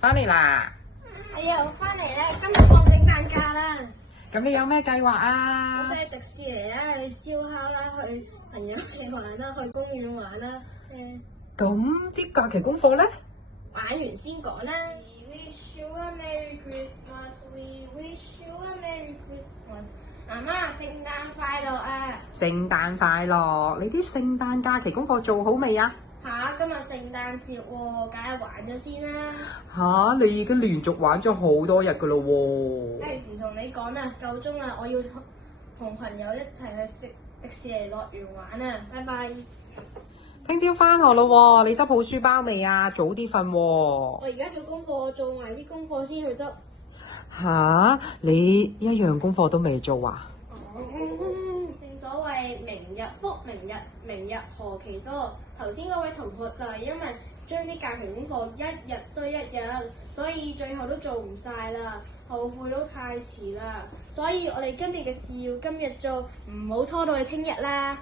翻嚟啦！哎呀，我翻嚟啦！今日放聖誕假啦，咁你有咩計劃我啊？想去迪士尼啦，去燒烤啦，去朋友哋玩啦，去公園玩啦。咁啲假期功課呢？玩完先講啦。We wish you a Merry Christmas. We wish you a Merry Christmas. 媽媽，聖誕快樂啊！聖誕快樂！你啲聖誕假期功課做好未啊？今日聖誕節喎，梗係玩咗先啦。你已經連續玩咗好多日噶咯喎！唔同你講啦，夠鐘啦，我要同朋友一齊去食迪士尼樂園玩啊！拜拜。聽朝翻學咯喎，你執好書包未啊？早啲瞓喎。我而家做功課，我做埋啲功課先去執。你一樣功課都未做啊？正所謂明日復明日，明日何其多。頭先嗰位同學就係因為將啲假期功課一日堆一日，所以最後都做唔晒啦，後悔都太遲啦。所以我哋今日嘅事要今日做，唔好拖到去聽日啦。